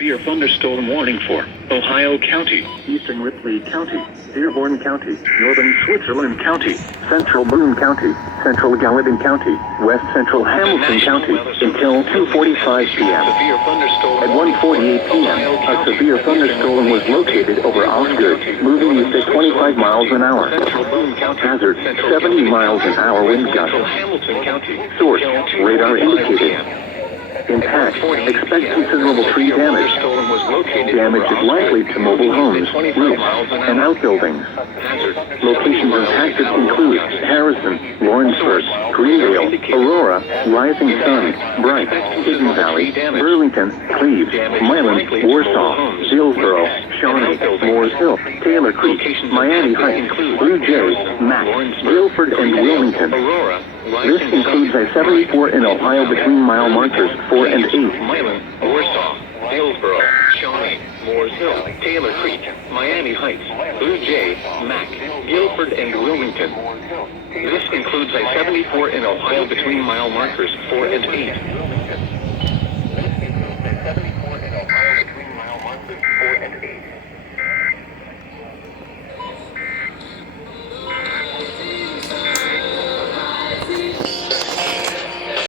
Severe thunderstorm warning for Ohio County, Eastern Ripley County, Dearborn County, Northern Switzerland County, Central Boone County, Central Gallatin County, West Central Hamilton County until 2:45 p.m. At 1:48 p.m., a severe thunderstorm was located over Osgood, moving east at 25 miles an hour. Hazard, 70 miles an hour wind gusts. Source, radar indicated. Impact, expect considerable tree damage. Damage is likely to mobile homes, roofs, and outbuildings. Locations impacted include Harrison, Lawrenceburg, Greendale, Aurora, Rising Sun, Bright, Hidden Valley, Burlington, Cleves, Milan, Warsaw, Hillsboro, Shawnee, Moores Hill, Taylor Creek, Miami Heights, Blue Jay, Mack, Guilford, and Wilmington. This includes I-74 in Ohio between mile markers 4 and 8. Milan, Warsaw, Hillsboro, Shawnee, Moores Hill, Taylor Creek, Miami Heights, Blue Jay, Mack, Guilford, and Wilmington. This includes I-74 in Ohio between mile markers 4 and 8.